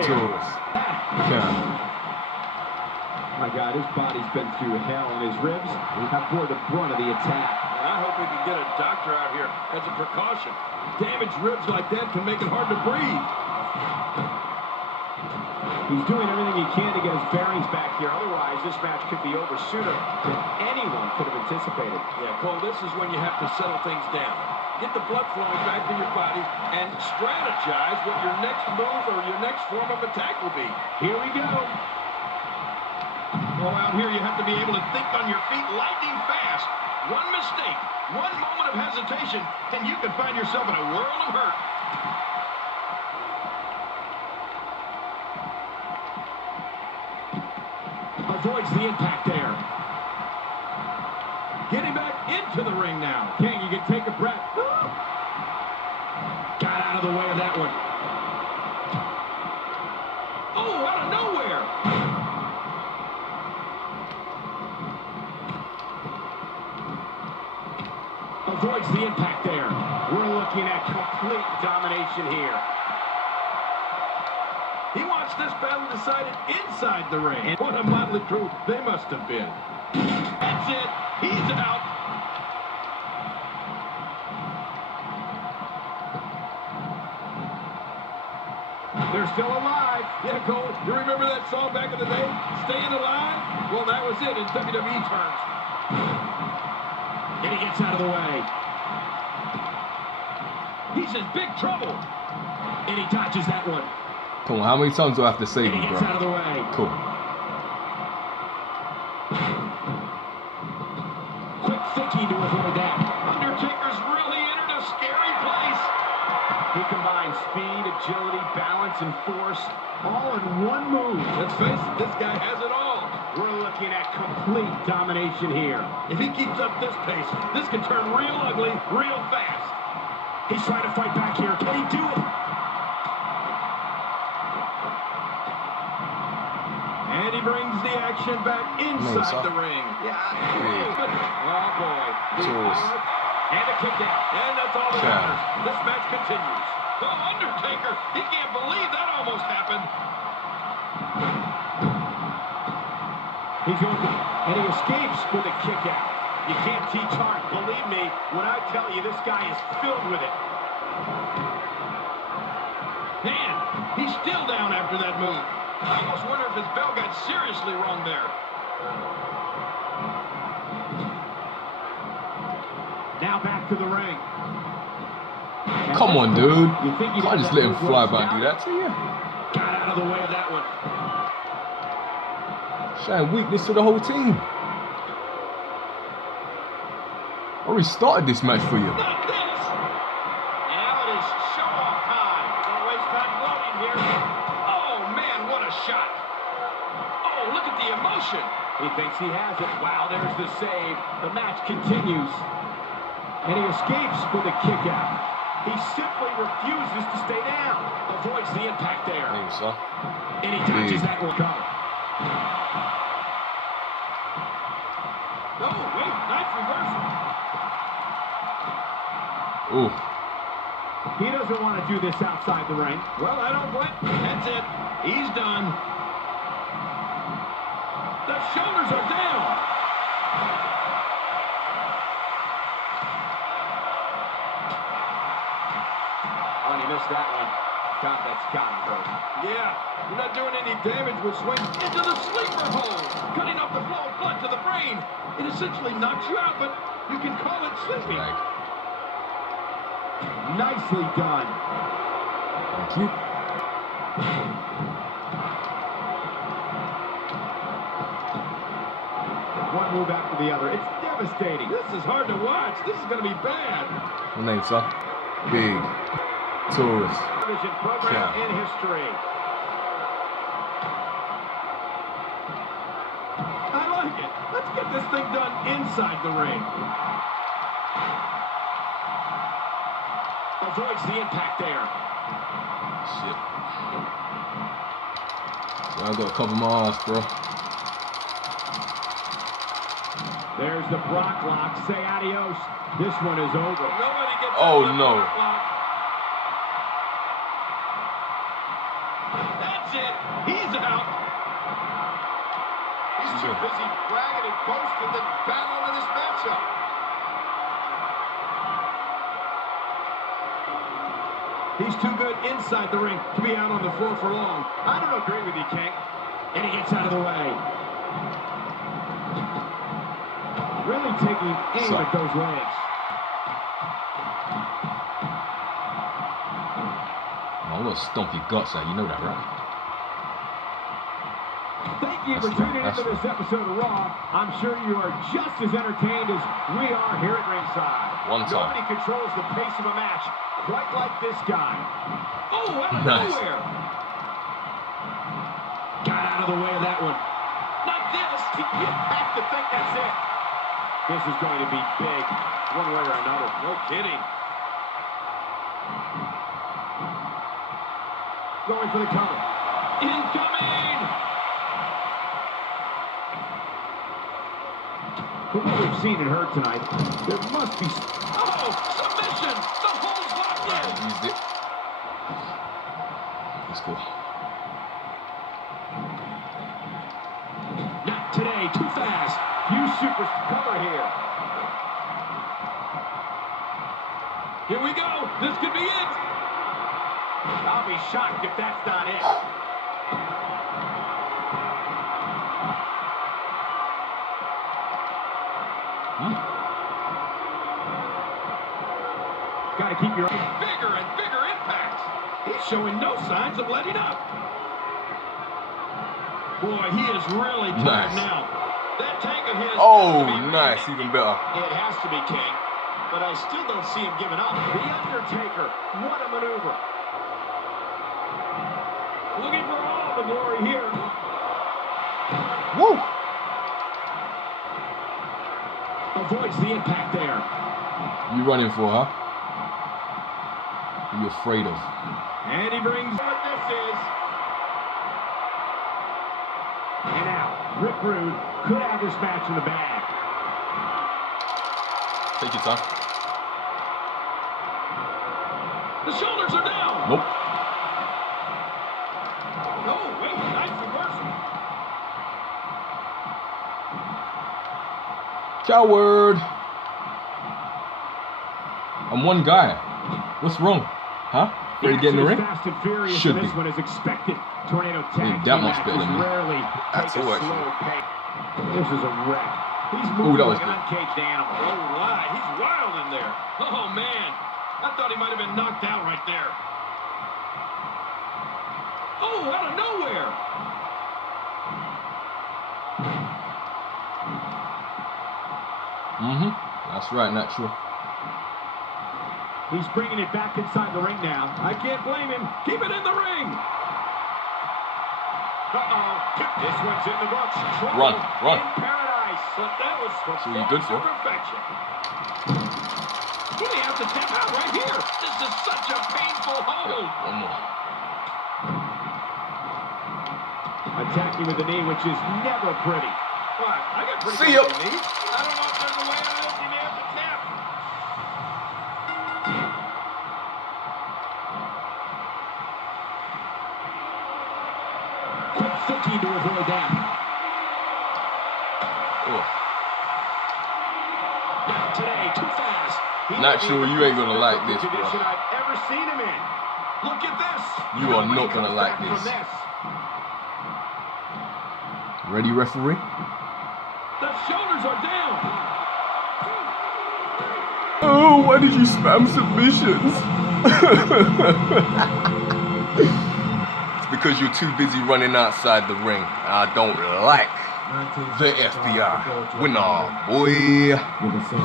BigTaurusCam. My God, his body's been through hell, and his ribs have bore the brunt of the attack. And I hope we can get a doctor out here as a precaution. Damaged ribs like that can make it hard to breathe. He's doing everything he can to get his bearings back here. Otherwise, this match could be over sooner than anyone could have anticipated. Yeah, Cole, this is when you have to settle things down. Get the blood flowing back to your body and strategize what your next move or your next form of attack will be. Here we go. Oh, out here you have to be able to think on your feet lightning fast. One mistake, one moment of hesitation, and you can find yourself in a world of hurt. Avoids the impact there. Getting back into the ring now. King, you can take a breath. Got out of the way of that one. Oh, out of nowhere. Avoids the impact there. We're looking at complete domination here. He wants this battle decided inside the ring. What a motley crew they must have been. That's it. He's out. They're still alive. Yeah, Cole, you remember that song back in the day? Staying Alive? Well, that was it in WWE terms. And he gets out of the way. He's in big trouble. And he dodges that one. Come on, how many times do I have to save And you, he bro? gets out of the way. Cool. Quick thinking to avoid that. Undertaker's really entered a scary place. He combines speed, agility, balance, and force all in one move. Let's face it, this guy has it all. We're looking at complete domination here. If he keeps up this pace, this can turn real ugly real fast. He's trying to fight back here. Can he do it? And he brings the action back inside the ring. Yeah. Oh, boy. Taurus. And a kick out. And that's all that matters. This match continues. Oh, Undertaker. He can't believe that almost happened. He's open. And he escapes with a kick out. You can't teach heart. Believe me when I tell you this guy is filled with it. Man, he's still down after that move. I almost wonder if his bell got seriously wrong there. Now back to the ring. Come on, dude. You think you Can't just let him fly back and do that to you. Got out of the way of that one. Showing weakness to the whole team. I already started this match for you. Not this. Now it is show-off time. Don't waste time gloating here. Oh, man, what a shot. Oh, look at the emotion. He thinks he has it. Wow, there's the save. The match continues. And he escapes with a kick out. He simply refuses to stay down. Avoids the impact there. Thanks, sir. And he dodges that one. Oh, wait, nice reversal. Ooh. He doesn't want to do this outside the ring. Well, I don't blame. That's it. He's done. The shoulders are down. Oh, and he missed that one. God, that's gotta hurt. Yeah, you're not doing any damage with swings into the sleeper hold, cutting off the flow of blood to the brain. It essentially knocks you out, but you can call it sleeping. Right. Nicely done. Thank you. One move after the other. It's devastating. This is hard to watch. This is going to be bad. What name, sir? BigTaurusCam. Television program in history. I like it. Let's get this thing done inside the ring. Avoids the impact there. Shit. So I gotta cover my ass, bro. There's the Brock lock. Say adios. This one is over. Nobody gets Oh, out of the no. Brock lock. That's That's it. He's out. He's too busy bragging and boasting than battling in this matchup. He's too good inside the ring to be out on the floor for long. I don't agree with you, King. And he gets out of the way. Really taking aim at those legs. I'm gonna stomp your guts out, you know that, right? Thank you for tuning into this episode of Raw. I'm sure you are just as entertained as we are here at ringside. One time. Nobody controls the pace of a match quite like this guy. Oh, out of Nice. nowhere. Got out of the way of that one. Not this. You have to think that's it. This is going to be big, one way or another. No kidding. Going for the cover. Incoming! From what we've seen and heard tonight, there must be... Oh, submission! The hole's locked in! Used it. Let's go. Not today, too fast. You super cover here. Here we go. This could be it. I'll be shocked if that's not it. Got to keep your bigger and bigger impacts. He's showing no signs of letting up. Boy, he is really tired Nice. now. That tank of his. Oh, nice, even better. It has to be, King. But I still don't see him giving up. The Undertaker. What a maneuver. Looking for all the glory here. Woo! Avoids the impact there. You running for, huh? Who you afraid of? And he brings What this is. And out. Rick Rude could have this match in the bag. Take your time. The shoulders are down. Nope. Oh, wait, nice reversal. Coward. I'm one guy. What's wrong? Huh? Ready to get in the ring? Fast and furious. Should This be. one is expected. Tornado tag. that team much better matches than me. rarely That's take a all slow actually. pace. This is a wreck. He's Ooh, moving that was like an good. uncaged animal. Oh, my. He's wild in there. Oh, man. I thought he might have been knocked out right there. Oh, out of nowhere. That's right, natural. He's bringing it back inside the ring now. I can't blame him. Keep it in the ring. Uh-oh. This one's in the books. Run, run. In paradise. But that was That's what you're good for. perfection. He may have to tap out right here. This is such a painful hold. One more. Attacking with the knee, which is never pretty. What? I got pretty See good ya. knees. I don't know if there's a way out of this. You may have to tap. Quick thinking to avoid that. Oh. Not today, too fast. Not sure you ain't gonna like this, bro. Condition I've ever seen him in. Look at this. You are Nobody not gonna comes like back from this. Ready, referee? The shoulders are down. Oh, why did you spam submissions? It's because you're too busy running outside the ring. I don't like the FBI. Winner, boy.